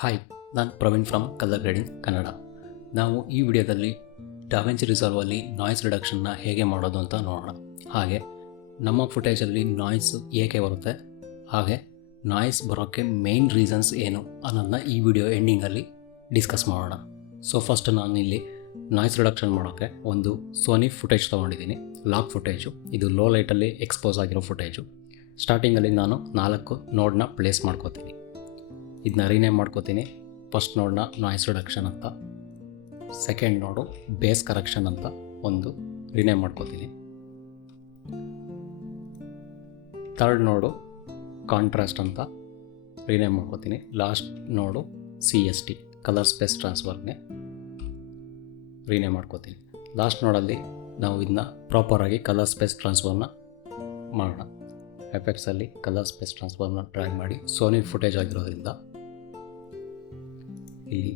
Hi, ನಾನು Praveen from colour grading Kannada. ನಾವು ಈ ವಿಡಿಯೋದಲ್ಲಿ ಡಾವಿಂಚಿ ರಿಸಾಲ್ವಲ್ಲಿ ನಾಯ್ಸ್ ರಿಡಕ್ಷನ್ನ ಹೇಗೆ ಮಾಡೋದು ಅಂತ ನೋಡೋಣ. ಹಾಗೆ ನಮ್ಮ ಫುಟೇಜಲ್ಲಿ ನಾಯ್ಸ್ ಏಕೆ ಬರುತ್ತೆ, ಹಾಗೆ ನಾಯ್ಸ್ ಬರೋಕ್ಕೆ ಮೇನ್ ರೀಸನ್ಸ್ ಏನು ಅನ್ನೋದನ್ನ ಈ ವಿಡಿಯೋ ಎಂಡಿಂಗಲ್ಲಿ ಡಿಸ್ಕಸ್ ಮಾಡೋಣ. ಸೊ ಫಸ್ಟ್ ನಾನಿಲ್ಲಿ ನಾಯ್ಸ್ ರಿಡಕ್ಷನ್ ಮಾಡೋಕ್ಕೆ ಒಂದು ಸೋನಿ ಫುಟೇಜ್ ತೊಗೊಂಡಿದ್ದೀನಿ, ಲಾಕ್ ಫುಟೇಜು. ಇದು ಲೋ ಲೈಟಲ್ಲಿ ಎಕ್ಸ್ಪೋಸ್ ಆಗಿರೋ ಫುಟೇಜು. ಸ್ಟಾರ್ಟಿಂಗಲ್ಲಿ ನಾನು 4 ನೋಡ್ನ ಪ್ಲೇಸ್ ಮಾಡ್ಕೋತೀನಿ. ಇದನ್ನ ರೀನೇಮ್ ಮಾಡ್ಕೋತೀನಿ. ಫಸ್ಟ್ ನೋಡ್ನ ನಾಯ್ಸ್ ರಿಡಕ್ಷನ್ ಅಂತ, ಸೆಕೆಂಡ್ ನೋಡು ಬೇಸ್ ಕರೆಕ್ಷನ್ ಅಂತ ಒಂದು ರೀನೇಮ್ ಮಾಡ್ಕೋತೀನಿ. ಥರ್ಡ್ ನೋಡು ಕಾಂಟ್ರಾಸ್ಟ್ ಅಂತ ರೀನೇಮ್ ಮಾಡ್ಕೋತೀನಿ. ಲಾಸ್ಟ್ ನೋಡು CST ಕಲರ್ ಸ್ಪೇಸ್ ಟ್ರಾನ್ಸ್ಫರ್ಗೆ ರೀನೇಮ್ ಮಾಡ್ಕೋತೀನಿ. ಲಾಸ್ಟ್ ನೋಡಲ್ಲಿ ನಾವು ಇದನ್ನ ಪ್ರಾಪರಾಗಿ ಕಲರ್ ಸ್ಪೇಸ್ ಟ್ರಾನ್ಸ್ಫರ್ನ ಮಾಡೋಣ. ಎಫೆಕ್ಟ್ಸಲ್ಲಿ ಕಲರ್ ಸ್ಪೇಸ್ ಟ್ರಾನ್ಸ್ಫರ್ನ ಡ್ರ್ಯಾಗ್ ಮಾಡಿ ಸೋನಿ ಫುಟೇಜ್ ಆಗಿರೋದ್ರಿಂದ ಇಲ್ಲಿ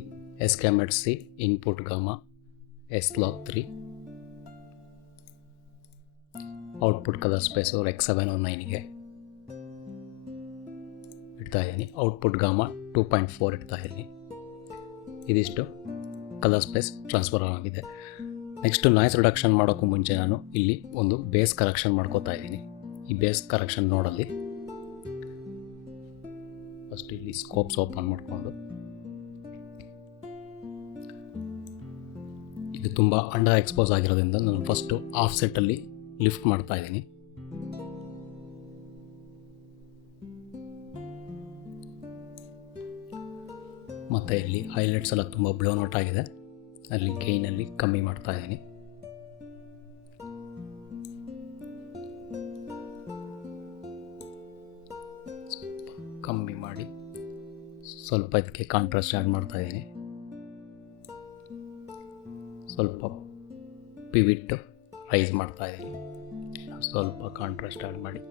SKMC input gamma S-Log3 output colour space REC 709ಗೆ ಇಡ್ತಾ ಇದ್ದೀನಿ. ಔಟ್ಪುಟ್ ಗಾಮಾ 2.4 ಇಡ್ತಾ ಇದ್ದೀನಿ. ಇದಿಷ್ಟು ಕಲರ್ ಸ್ಪೇಸ್ ಟ್ರಾನ್ಸ್ಫರ್ ಆಗಿದೆ. ನೆಕ್ಸ್ಟು ನಾಯ್ಸ್ ರಿಡಕ್ಷನ್ ಮಾಡೋಕ್ಕೂ ಮುಂಚೆ ನಾನು ಇಲ್ಲಿ ಒಂದು ಬೇಸ್ ಕರೆಕ್ಷನ್ ಮಾಡ್ಕೋತಾ ಇದ್ದೀನಿ. ಈ ಬೇಸ್ ಕರೆಕ್ಷನ್ ನೋಡಲ್ಲಿ ಫಸ್ಟ್ ಇಲ್ಲಿ ಸ್ಕೋಪ್ಸ್ ಓಪನ್ ಮಾಡಿಕೊಂಡು, ಇದು ತುಂಬ ಅಂಡರ್ ಎಕ್ಸ್ಪೋಸ್ ಆಗಿರೋದ್ರಿಂದ ನಾನು ಫಸ್ಟು ಆಫ್ ಸೆಟ್ಟಲ್ಲಿ ಲಿಫ್ಟ್ ಮಾಡ್ತಾ ಇದ್ದೀನಿ. ಮತ್ತು ಇಲ್ಲಿ ಹೈಲೈಟ್ಸ್ ಎಲ್ಲ ತುಂಬ ಬ್ಲೋನ್ ಔಟ್ ಆಗಿದೆ, ಅಲ್ಲಿ ಗೈನಲ್ಲಿ ಕಮ್ಮಿ ಮಾಡ್ತಾ ಇದ್ದೀನಿ. ಕಮ್ಮಿ ಮಾಡಿ ಸ್ವಲ್ಪ ಇದಕ್ಕೆ ಕಾಂಟ್ರಾಸ್ಟ್ ಆ್ಯಡ್ ಮಾಡ್ತಾ ಇದ್ದೀನಿ. ಸ್ವಲ್ಪ ಪಿವಿಟ್ ರೈಸ್ ಮಾಡ್ತಾ ಇದ್ದೀನಿ. ಸ್ವಲ್ಪ ಕಾಂಟ್ರಾಸ್ಟ್ ಆ್ಯಡ್ ಮಾಡಿ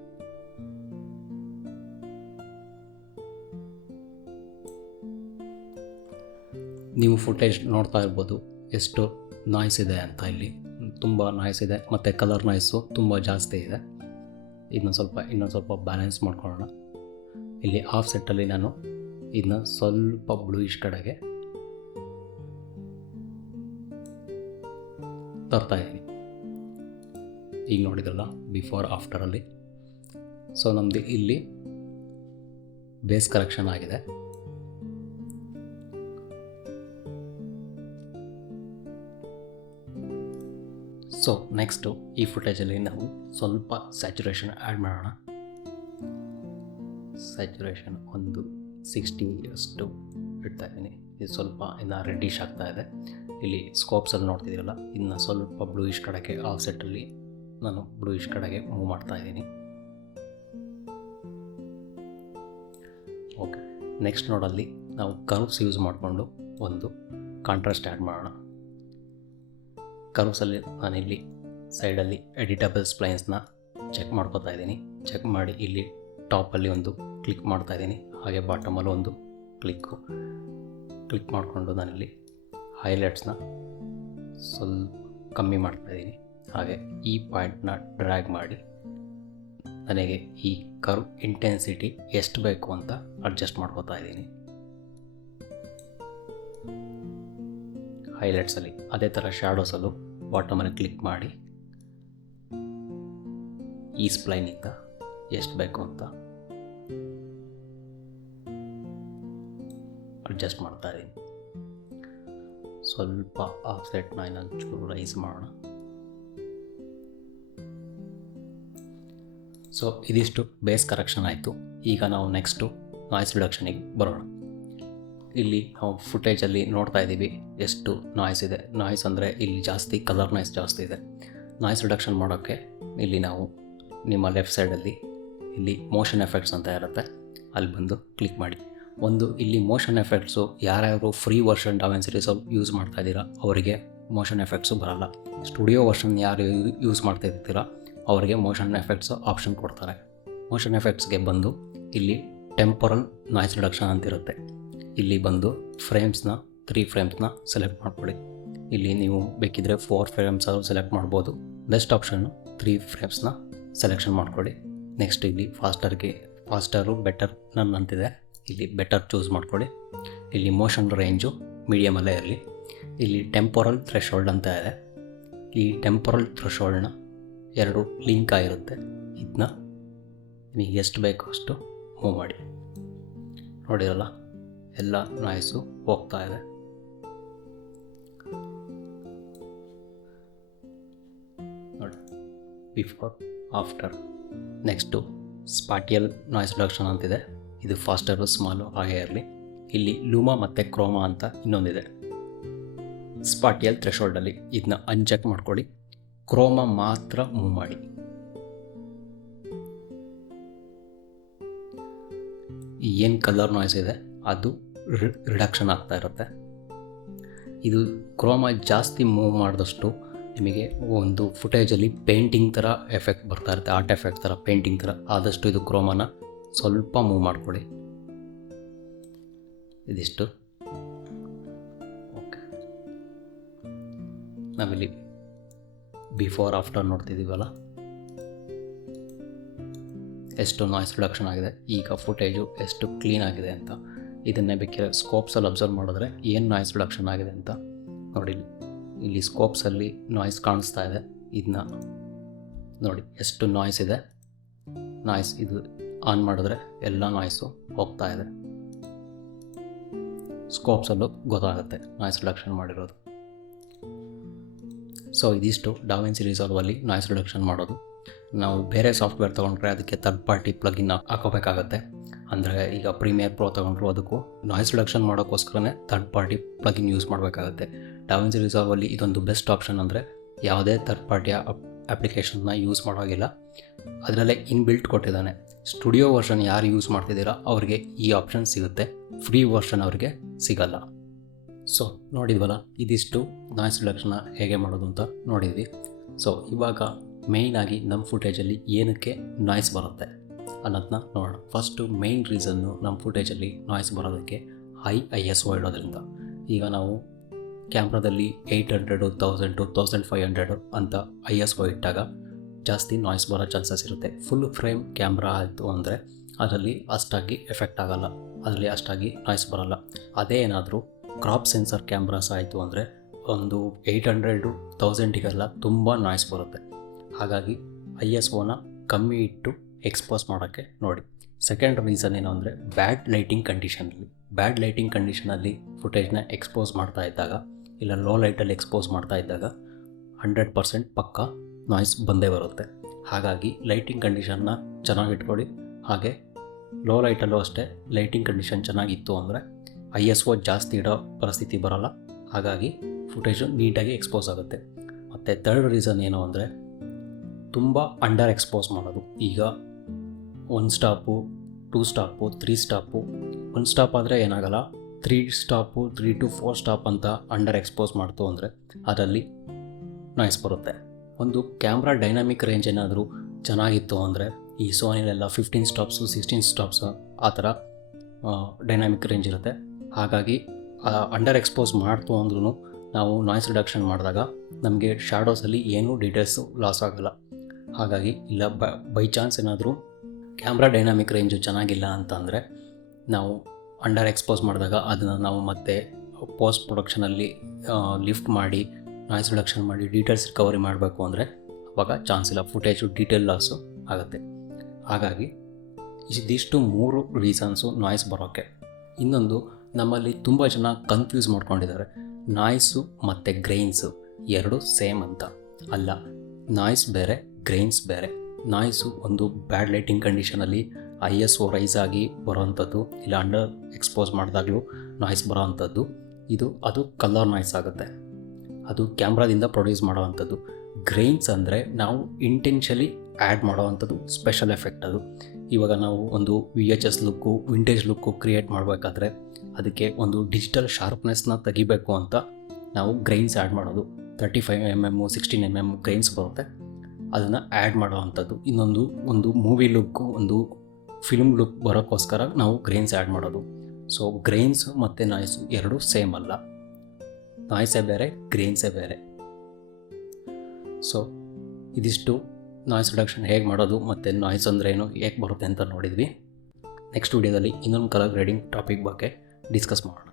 ನೀವು ಫುಟೇಜ್ ನೋಡ್ತಾ ಇರ್ಬೋದು ಎಷ್ಟು ನಾಯ್ಸ್ ಇದೆ ಅಂತ. ಇಲ್ಲಿ ತುಂಬ ನಾಯ್ಸ್ ಇದೆ ಮತ್ತು ಕಲರ್ ನಾಯ್ಸು ತುಂಬ ಜಾಸ್ತಿ ಇದೆ. ಇನ್ನೊಂದು ಸ್ವಲ್ಪ ಬ್ಯಾಲೆನ್ಸ್ ಮಾಡ್ಕೊಳ್ಳೋಣ. ಇಲ್ಲಿ ಆಫ್ ಸೆಟ್ಟಲ್ಲಿ ನಾನು ಇದನ್ನ ಸ್ವಲ್ಪ ಬ್ಲೂಯಿಶ್ ಕಡೆಗೆ ತರ್ತಾ ಇದ್ದೀನಿ. ಈಗ ನೋಡಿದ್ರಲ್ಲ ಬಿಫೋರ್ ಆಫ್ಟರಲ್ಲಿ. ಸೊ ನಮ್ಮದು ಇಲ್ಲಿ ಬೇಸ್ ಕರೆಕ್ಷನ್ ಆಗಿದೆ. ಸೊ ನೆಕ್ಸ್ಟು ಈ ಫುಟೇಜಲ್ಲಿ ನಾವು ಸ್ವಲ್ಪ ಸ್ಯಾಚುರೇಷನ್ ಆ್ಯಡ್ ಮಾಡೋಣ. ಸ್ಯಾಚುರೇಷನ್ ಒಂದು 60 ಅಷ್ಟು ಇಡ್ತಾ ಇದ್ದೀನಿ. ಇದು ಸ್ವಲ್ಪ ಇನ್ನು ರೆಡ್ಡಿಶ್ ಆಗ್ತಾ ಇದೆ. ಇಲ್ಲಿ ಸ್ಕೋಪ್ಸಲ್ಲಿ ನೋಡ್ತಿದ್ದೀರಲ್ಲ, ಇನ್ನು ಸ್ವಲ್ಪ ಬ್ಲೂಯಿಶ್ ಕಡೆಗೆ ಆಫ್ ಸೆಟ್ಟಲ್ಲಿ ನಾನು ಬ್ಲೂಯಿಶ್ ಕಡೆಗೆ ಮೂವ್ ಮಾಡ್ತಾ ಇದ್ದೀನಿ. ಓಕೆ, ನೆಕ್ಸ್ಟ್ ನೋಡಲ್ಲಿ ನಾವು ಕರ್ವ್ಸ್ ಯೂಸ್ ಮಾಡಿಕೊಂಡು ಒಂದು ಕಾಂಟ್ರಾಸ್ಟ್ ಆ್ಯಡ್ ಮಾಡೋಣ. ಕರ್ವ್ಸಲ್ಲಿ ನಾನಿಲ್ಲಿ ಸೈಡಲ್ಲಿ ಎಡಿಟಬಲ್ ಸ್ಪ್ಲೈನ್ಸ್ನ ಚೆಕ್ ಮಾಡ್ಕೋತಾ ಇದ್ದೀನಿ. ಚೆಕ್ ಮಾಡಿ ಇಲ್ಲಿ ಟಾಪಲ್ಲಿ ಒಂದು ಕ್ಲಿಕ್ ಮಾಡ್ತಾ ಇದ್ದೀನಿ, ಹಾಗೆ ಬಾಟಮಲ್ಲಿ ಒಂದು ಕ್ಲಿಕ್ ಮಾಡಿಕೊಂಡು ನಾನಿಲ್ಲಿ ಹೈಲೈಟ್ಸ್ನ ಸ್ವಲ್ಪ ಕಮ್ಮಿ ಮಾಡ್ತಾಯಿದ್ದೀನಿ. ಹಾಗೆ ಈ ಪಾಯಿಂಟ್ನ ಡ್ರ್ಯಾಗ್ ಮಾಡಿ ನನಗೆ ಈ ಕರ್ವ್ ಇಂಟೆನ್ಸಿಟಿ ಎಷ್ಟು ಬೇಕು ಅಂತ ಅಡ್ಜಸ್ಟ್ ಮಾಡ್ಕೋತಾ ಇದ್ದೀನಿ. ಹೈಲೈಟ್ಸಲ್ಲಿ ಅದೇ ಥರ ಶ್ಯಾಡೋಸಲ್ಲೂ ಬಾಟಮಲ್ಲಿ ಕ್ಲಿಕ್ ಮಾಡಿ ಈ ಸ್ಪ್ಲೈನಿಂದ ಎಷ್ಟು ಬೇಕು ಅಂತ ಅಡ್ಜಸ್ಟ್ ಮಾಡ್ತಾ ಇದ್ದೀನಿ. ಸ್ವಲ್ಪ ಆಫ್ ಸೆಟ್ನ ಇನ್ನೊಂಚೂರು ರೈಸ್ ಮಾಡೋಣ. ಸೊ ಇದಿಷ್ಟು ಬೇಸ್ ಕರೆಕ್ಷನ್ ಆಯಿತು. ಈಗ ನಾವು ನೆಕ್ಸ್ಟು ನಾಯ್ಸ್ ರಿಡಕ್ಷನಿಗೆ ಬರೋಣ. ಇಲ್ಲಿ ನಾವು ಫುಟೇಜಲ್ಲಿ ನೋಡ್ತಾ ಇದ್ದೀವಿ ಎಷ್ಟು ನಾಯ್ಸ್ ಇದೆ. ನಾಯ್ಸ್ ಅಂದರೆ ಇಲ್ಲಿ ಜಾಸ್ತಿ ಕಲರ್ ನಾಯ್ಸ್ ಜಾಸ್ತಿ ಇದೆ. ನಾಯ್ಸ್ ರಿಡಕ್ಷನ್ ಮಾಡೋಕ್ಕೆ ಇಲ್ಲಿ ನಾವು ನಿಮ್ಮ ಲೆಫ್ಟ್ ಸೈಡಲ್ಲಿ ಇಲ್ಲಿ ಮೋಷನ್ ಎಫೆಕ್ಟ್ಸ್ ಅಂತ ಇರುತ್ತೆ, ಅಲ್ಲಿ ಬಂದು ಕ್ಲಿಕ್ ಮಾಡಿ. ಇಲ್ಲಿ ಮೋಷನ್ ಎಫೆಕ್ಟ್ಸು ಯಾರ್ಯಾರು ಫ್ರೀ ವರ್ಷನ್ ಡಾವಿಂಚಿ ರಿಸಾಲ್ವ್ ಯೂಸ್ ಮಾಡ್ತಾ ಇದ್ದೀರಾ ಅವರಿಗೆ ಮೋಷನ್ ಎಫೆಕ್ಟ್ಸು ಬರೋಲ್ಲ. ಸ್ಟುಡಿಯೋ ವರ್ಷನ್ ಯಾರು ಯೂಸ್ ಮಾಡ್ತಾ ಇರ್ತೀರಾ ಅವರಿಗೆ ಮೋಷನ್ ಎಫೆಕ್ಟ್ಸು ಆಪ್ಷನ್ ಕೊಡ್ತಾರೆ. ಮೋಷನ್ ಎಫೆಕ್ಟ್ಸ್ಗೆ ಬಂದು ಇಲ್ಲಿ ಟೆಂಪರಲ್ ನಾಯ್ಸ್ ರಿಡಕ್ಷನ್ ಅಂತಿರುತ್ತೆ. ಇಲ್ಲಿ ಬಂದು 3 ಫ್ರೇಮ್ಸ್ನ ಸೆಲೆಕ್ಟ್ ಮಾಡ್ಕೊಳ್ಳಿ. ಇಲ್ಲಿ ನೀವು ಬೇಕಿದ್ದರೆ 4 ಫ್ರೇಮ್ಸ್ ಸೆಲೆಕ್ಟ್ ಮಾಡ್ಬೋದು. ಬೆಸ್ಟ್ ಆಪ್ಷನ್ನು 3 ಫ್ರೇಮ್ಸ್ನ ಸೆಲೆಕ್ಷನ್ ಮಾಡ್ಕೊಳ್ಳಿ. ನೆಕ್ಸ್ಟ್ ಇಲ್ಲಿ ಫಾಸ್ಟರು ಬೆಟರ್ ನನ್ ಅಂತಿದೆ, ಇಲ್ಲಿ ಬೆಟರ್ ಚೂಸ್ ಮಾಡ್ಕೊಳ್ಳಿ. ಇಲ್ಲಿ ಮೋಷನ್ ರೇಂಜು ಮೀಡಿಯಮಲ್ಲೇ ಇರಲಿ. ಇಲ್ಲಿ ಟೆಂಪೊರಲ್ ಥ್ರೆಶೋಲ್ಡ್ ಅಂತ ಇದೆ. ಈ ಟೆಂಪೊರಲ್ ಥ್ರೆಶೋಲ್ಡ್ನ 2 ಲಿಂಕ್ ಆಗಿರುತ್ತೆ. ಇದನ್ನ ನಿಮಗೆ ಎಷ್ಟು ಬೇಕೋ ಅಷ್ಟು ಮೂವ್ ಮಾಡಿ. ನೋಡಿರಲ್ಲ, ಎಲ್ಲ ನಾಯ್ಸು ಹೋಗ್ತಾ ಇದೆ. ನೋಡಿ, before after. Next spatial noise reduction ಅಂತಿದೆ. ಇದು ಫಾಸ್ಟರು ಸ್ಮಾಲು ಹಾಗೇ ಇರಲಿ. ಇಲ್ಲಿ ಲೂಮಾ ಮತ್ತು ಕ್ರೋಮಾ ಅಂತ ಇನ್ನೊಂದಿದೆ. ಸ್ಪಾಟಿಯಲ್ ಥ್ರೆಶೋಲ್ಡಲ್ಲಿ ಇದನ್ನ ಅನ್ಚೆಕ್ ಮಾಡ್ಕೊಳ್ಳಿ. ಕ್ರೋಮಾ ಮಾತ್ರ ಮೂವ್ ಮಾಡಿ. ಏನು ಕಲರ್ ನಾಯ್ಸ್ ಇದೆ ಅದು ರಿಡಕ್ಷನ್ ಆಗ್ತಾ ಇರುತ್ತೆ. ಇದು ಕ್ರೋಮಾ ಜಾಸ್ತಿ ಮೂವ್ ಮಾಡಿದಷ್ಟು ನಿಮಗೆ ಒಂದು ಫುಟೇಜಲ್ಲಿ ಪೇಂಟಿಂಗ್ ಥರ ಎಫೆಕ್ಟ್ ಬರ್ತಾ ಇರುತ್ತೆ, ಆರ್ಟ್ ಎಫೆಕ್ಟ್ ಥರ, ಪೇಂಟಿಂಗ್ ಥರ. ಆದಷ್ಟು ಇದು ಕ್ರೋಮಾನ ಸ್ವಲ್ಪ ಮೂವ್ ಮಾಡ್ಕೊಳ್ಳಿ. ಇದಿಷ್ಟು. ಓಕೆ, ನಾವಿಲ್ಲಿ ಬಿಫೋರ್ ಆಫ್ಟರ್ ನೋಡ್ತಿದ್ದೀವಲ್ಲ, ಎಷ್ಟು ನಾಯ್ಸ್ ರಿಡಕ್ಷನ್ ಆಗಿದೆ, ಈಗ ಫುಟೇಜು ಎಷ್ಟು ಕ್ಲೀನ್ ಆಗಿದೆ ಅಂತ. ಇದನ್ನೇ ಬೇಕಿದ್ರೆ ಸ್ಕೋಪ್ಸಲ್ಲಿ ಅಬ್ಸರ್ವ್ ಮಾಡಿದ್ರೆ ಏನು ನಾಯ್ಸ್ ರಿಡಕ್ಷನ್ ಆಗಿದೆ ಅಂತ ನೋಡಿ. ಇಲ್ಲಿ ಸ್ಕೋಪ್ಸಲ್ಲಿ ನಾಯ್ಸ್ ಕಾಣಿಸ್ತಾ ಇದೆ. ಇದನ್ನ ನೋಡಿ ಎಷ್ಟು ನಾಯ್ಸ್ ಇದೆ. ನಾಯ್ಸ್ ಇದು ಆನ್ ಮಾಡಿದ್ರೆ ಎಲ್ಲ ನಾಯ್ಸು ಹೋಗ್ತಾ ಇದೆ. ಸ್ಕೋಪ್ಸಲ್ಲೂ ಗೊತ್ತಾಗುತ್ತೆ ನಾಯ್ಸ್ ರಿಡಕ್ಷನ್ ಮಾಡಿರೋದು. ಸೊ ಇದಿಷ್ಟು ಡಾವಿನ್ಸಿ ರಿಸಾಲ್ವಲ್ಲಿ ನಾಯ್ಸ್ ರಿಡಕ್ಷನ್ ಮಾಡೋದು. ನಾವು ಬೇರೆ ಸಾಫ್ಟ್ವೇರ್ ತೊಗೊಂಡ್ರೆ ಅದಕ್ಕೆ ಥರ್ಡ್ ಪಾರ್ಟಿ ಪ್ಲಗಿನ್ ಹಾಕೋಬೇಕಾಗತ್ತೆ. ಅಂದರೆ ಈಗ ಪ್ರೀಮಿಯರ್ ಪ್ರೋ ತೊಗೊಂಡ್ರು ಅದಕ್ಕೂ ನಾಯ್ಸ್ ರಿಡಕ್ಷನ್ ಮಾಡೋಕ್ಕೋಸ್ಕರನೇ ಥರ್ಡ್ ಪಾರ್ಟಿ ಪ್ಲಗಿನ್ ಯೂಸ್ ಮಾಡಬೇಕಾಗತ್ತೆ. ಡಾವಿನ್ಸಿ ರಿಸಾಲ್ವಲ್ಲಿ ಇದೊಂದು ಬೆಸ್ಟ್ ಆಪ್ಷನ್. ಅಂದರೆ ಯಾವುದೇ ಥರ್ಡ್ ಪಾರ್ಟಿಯ ಅಪ್ಲಿಕೇಶನ್ನ ಯೂಸ್ ಮಾಡೋಗಿಲ್ಲ, ಅದರಲ್ಲೇ ಇನ್ಬಿಲ್ಟ್ ಕೊಟ್ಟಿದ್ದಾನೆ. ಸ್ಟುಡಿಯೋ ವರ್ಷನ್ ಯಾರು ಯೂಸ್ ಮಾಡ್ತಿದ್ದೀರಾ ಅವ್ರಿಗೆ ಈ ಆಪ್ಷನ್ ಸಿಗುತ್ತೆ, ಫ್ರೀ ವರ್ಷನ್ ಅವ್ರಿಗೆ ಸಿಗಲ್ಲ. ಸೊ ನೋಡಿದ್ವಲ್ಲ, ಇದಿಷ್ಟು ನಾಯ್ಸ್ ರಿಡಕ್ಷನ್ನ ಹೇಗೆ ಮಾಡೋದು ಅಂತ ನೋಡಿದ್ವಿ. ಸೊ ಇವಾಗ ಮೇಯ್ನಾಗಿ ನಮ್ಮ ಫುಟೇಜಲ್ಲಿ ಏನಕ್ಕೆ ನಾಯ್ಸ್ ಬರುತ್ತೆ ಅನ್ನೋದನ್ನ ನೋಡೋಣ. ಫಸ್ಟು ಮೇಯ್ನ್ ರೀಸನ್ನು ನಮ್ಮ ಫುಟೇಜಲ್ಲಿ ನಾಯ್ಸ್ ಬರೋದಕ್ಕೆ ಹೈ ISO ಇಡೋದ್ರಿಂದ. ಈಗ ನಾವು ಕ್ಯಾಮ್ರಾದಲ್ಲಿ 800, 1000, 1500 ಅಂತ ISO ಇಟ್ಟಾಗ ಜಾಸ್ತಿ ನಾಯ್ಸ್ ಬರೋ ಚಾನ್ಸಸ್ ಇರುತ್ತೆ. ಫುಲ್ ಫ್ರೇಮ್ ಕ್ಯಾಮ್ರಾ ಆಯಿತು ಅಂದರೆ ಅದರಲ್ಲಿ ಅಷ್ಟಾಗಿ ಎಫೆಕ್ಟ್ ಆಗೋಲ್ಲ, ಅದರಲ್ಲಿ ಅಷ್ಟಾಗಿ ನಾಯ್ಸ್ ಬರೋಲ್ಲ. ಅದೇ ಏನಾದರೂ ಕ್ರಾಪ್ ಸೆನ್ಸರ್ ಕ್ಯಾಮ್ರಾಸ್ ಆಯಿತು ಅಂದರೆ ಒಂದು 800, 1000ಗೆಲ್ಲ ತುಂಬ ನಾಯ್ಸ್ ಬರುತ್ತೆ. ಹಾಗಾಗಿ ISOನ ಕಮ್ಮಿ ಇಟ್ಟು ಎಕ್ಸ್ಪೋಸ್ ಮಾಡೋಕ್ಕೆ ನೋಡಿ. ಸೆಕೆಂಡ್ ರೀಸನ್ ಏನು ಅಂದರೆ ಬ್ಯಾಡ್ ಲೈಟಿಂಗ್ ಕಂಡೀಷನಲ್ಲಿ ಫುಟೇಜ್ನ ಎಕ್ಸ್ಪೋಸ್ ಮಾಡ್ತಾ ಇದ್ದಾಗ, ಇಲ್ಲ ಲೋ ಲೈಟಲ್ಲಿ ಎಕ್ಸ್ಪೋಸ್ ಮಾಡ್ತಾ ಇದ್ದಾಗ 100% ಪಕ್ಕ ನಾಯ್ಸ್ ಬಂದೇ ಬರುತ್ತೆ. ಹಾಗಾಗಿ ಲೈಟಿಂಗ್ ಕಂಡೀಷನ್ನ ಚೆನ್ನಾಗಿಟ್ಕೊಳ್ಳಿ. ಹಾಗೆ ಲೋ ಲೈಟಲ್ಲೂ ಅಷ್ಟೇ ಲೈಟಿಂಗ್ ಕಂಡೀಷನ್ ಚೆನ್ನಾಗಿತ್ತು ಅಂದರೆ ISO ಜಾಸ್ತಿ ಇಡೋ ಪರಿಸ್ಥಿತಿ ಬರೋಲ್ಲ. ಹಾಗಾಗಿ ಫುಟೇಜು ನೀಟಾಗಿ ಎಕ್ಸ್ಪೋಸ್ ಆಗುತ್ತೆ. ಮತ್ತು ಥರ್ಡ್ ರೀಸನ್ ಏನು ಅಂದರೆ ತುಂಬ ಅಂಡರ್ ಎಕ್ಸ್ಪೋಸ್ ಮಾಡೋದು. ಈಗ 1 ಸ್ಟಾಪು, 2 ಸ್ಟಾಪು, 3 ಸ್ಟಾಪು. 1 ಸ್ಟಾಪ್ ಆದರೆ ಏನಾಗಲ್ಲ, 3 ಸ್ಟಾಪು, 3 to 4 ಸ್ಟಾಪ್ ಅಂತ ಅಂಡರ್ ಎಕ್ಸ್ಪೋಸ್ ಮಾಡ್ತು ಅಂದರೆ ಅದರಲ್ಲಿ ನಾಯ್ಸ್ ಬರುತ್ತೆ. ಒಂದು ಕ್ಯಾಮ್ರಾ ಡೈನಾಮಿಕ್ ರೇಂಜ್ ಏನಾದರೂ ಚೆನ್ನಾಗಿತ್ತು ಅಂದರೆ, ಈ ಸೋನಿಲೆಲ್ಲ 15 ಸ್ಟಾಪ್ಸು, 16 ಸ್ಟಾಪ್ಸು ಆ ಥರ ಡೈನಾಮಿಕ್ ರೇಂಜ್ ಇರುತ್ತೆ. ಹಾಗಾಗಿ ಅಂಡರ್ ಎಕ್ಸ್ಪೋಸ್ ಮಾಡ್ತು ಅಂದ್ರೂ ನಾವು ನಾಯ್ಸ್ ರಿಡಕ್ಷನ್ ಮಾಡಿದಾಗ ನಮಗೆ ಶ್ಯಾಡೋಸಲ್ಲಿ ಏನೂ ಡೀಟೇಲ್ಸು ಲಾಸ್ ಆಗೋಲ್ಲ. ಹಾಗಾಗಿ ಇಲ್ಲ ಬೈ ಚಾನ್ಸ್ ಏನಾದರೂ ಕ್ಯಾಮ್ರಾ ಡೈನಾಮಿಕ್ ರೇಂಜು ಚೆನ್ನಾಗಿಲ್ಲ ಅಂತಂದರೆ ನಾವು ಅಂಡರ್ ಎಕ್ಸ್ಪೋಸ್ ಮಾಡಿದಾಗ ಅದನ್ನು ನಾವು ಮತ್ತೆ ಪೋಸ್ಟ್ ಪ್ರೊಡಕ್ಷನಲ್ಲಿ ಲಿಫ್ಟ್ ಮಾಡಿ ನಾಯ್ಸ್ ರಿಡಕ್ಷನ್ ಮಾಡಿ ಡೀಟೇಲ್ಸ್ ರಿಕವರಿ ಮಾಡಬೇಕು ಅಂದರೆ ಅವಾಗ ಚಾನ್ಸ್ ಇಲ್ಲ, ಫುಟೇಜು ಡೀಟೇಲ್ ಲಾಸು ಆಗುತ್ತೆ. ಹಾಗಾಗಿ ಇದಿಷ್ಟು 3 ರೀಸನ್ಸು ನಾಯ್ಸ್ ಬರೋಕ್ಕೆ. ಇನ್ನೊಂದು, ನಮ್ಮಲ್ಲಿ ತುಂಬ ಜನ ಕನ್ಫ್ಯೂಸ್ ಮಾಡ್ಕೊಂಡಿದ್ದಾರೆ, ನಾಯ್ಸು ಮತ್ತು ಗ್ರೈನ್ಸು ಎರಡು ಸೇಮ್ ಅಂತ. ಅಲ್ಲ, ನಾಯ್ಸ್ ಬೇರೆ, ಗ್ರೈನ್ಸ್ ಬೇರೆ. ನಾಯ್ಸು ಒಂದು ಬ್ಯಾಡ್ ಲೈಟಿಂಗ್ ಕಂಡೀಷನಲ್ಲಿ ISO ರೈಸ್ ಆಗಿ ಬರೋವಂಥದ್ದು, ಇಲ್ಲ ಅಂಡರ್ ಎಕ್ಸ್ಪೋಸ್ ಮಾಡಿದಾಗಲೂ ನಾಯ್ಸ್ ಬರೋ ಅಂಥದ್ದು. ಅದು ಕಲರ್ ನಾಯ್ಸ್ ಆಗುತ್ತೆ, ಅದು ಕ್ಯಾಮ್ರಾದಿಂದ ಪ್ರೊಡ್ಯೂಸ್ ಮಾಡೋವಂಥದ್ದು. ಗ್ರೈನ್ಸ್ ಅಂದರೆ ನಾವು ಇಂಟೆನ್ಷಲಿ ಆ್ಯಡ್ ಮಾಡೋವಂಥದ್ದು ಸ್ಪೆಷಲ್ ಎಫೆಕ್ಟ್. ಅದು ಇವಾಗ ನಾವು ಒಂದು VHS look, vintage look create ಮಾಡಬೇಕಾದ್ರೆ ಅದಕ್ಕೆ ಒಂದು ಡಿಜಿಟಲ್ ಶಾರ್ಪ್ನೆಸ್ನ ತೆಗಿಬೇಕು ಅಂತ ನಾವು ಗ್ರೈನ್ಸ್ ಆ್ಯಡ್ ಮಾಡೋದು. 35mm, 16mm ಗ್ರೈನ್ಸ್ ಬರುತ್ತೆ, ಅದನ್ನು ಆ್ಯಡ್ ಮಾಡೋವಂಥದ್ದು. ಇನ್ನೊಂದು ಒಂದು ಮೂವಿ ಲುಕ್ಕು, ಒಂದು ಫಿಲ್ಮ್ ಲುಕ್ ಬರೋಕ್ಕೋಸ್ಕರ ನಾವು ಗ್ರೈನ್ಸ್ ಆ್ಯಡ್ ಮಾಡೋದು. ಸೊ ಗ್ರೈನ್ಸ್ ಮತ್ತು ನಾಯ್ಸು ಎರಡೂ ಸೇಮ್ ಅಲ್ಲ, ನಾಯ್ಸೇ ಬೇರೆ, ಗ್ರೈನ್ಸೇ ಬೇರೆ. ಸೊ ಇದಿಷ್ಟು ನಾಯ್ಸ್ ರಿಡಕ್ಷನ್ ಹೇಗೆ ಮಾಡೋದು ಮತ್ತು ನಾಯ್ಸ್ ಅಂದ್ರೇನು, ಹೇಗೆ ಬರುತ್ತೆ ಅಂತ ನೋಡಿದ್ವಿ. ನೆಕ್ಸ್ಟ್ ವೀಡಿಯೋದಲ್ಲಿ ಇನ್ನೊಂದು ಕಲರ್ ಗ್ರೇಡಿಂಗ್ ಟಾಪಿಕ್ ಬಗ್ಗೆ ಡಿಸ್ಕಸ್ ಮಾಡೋಣ.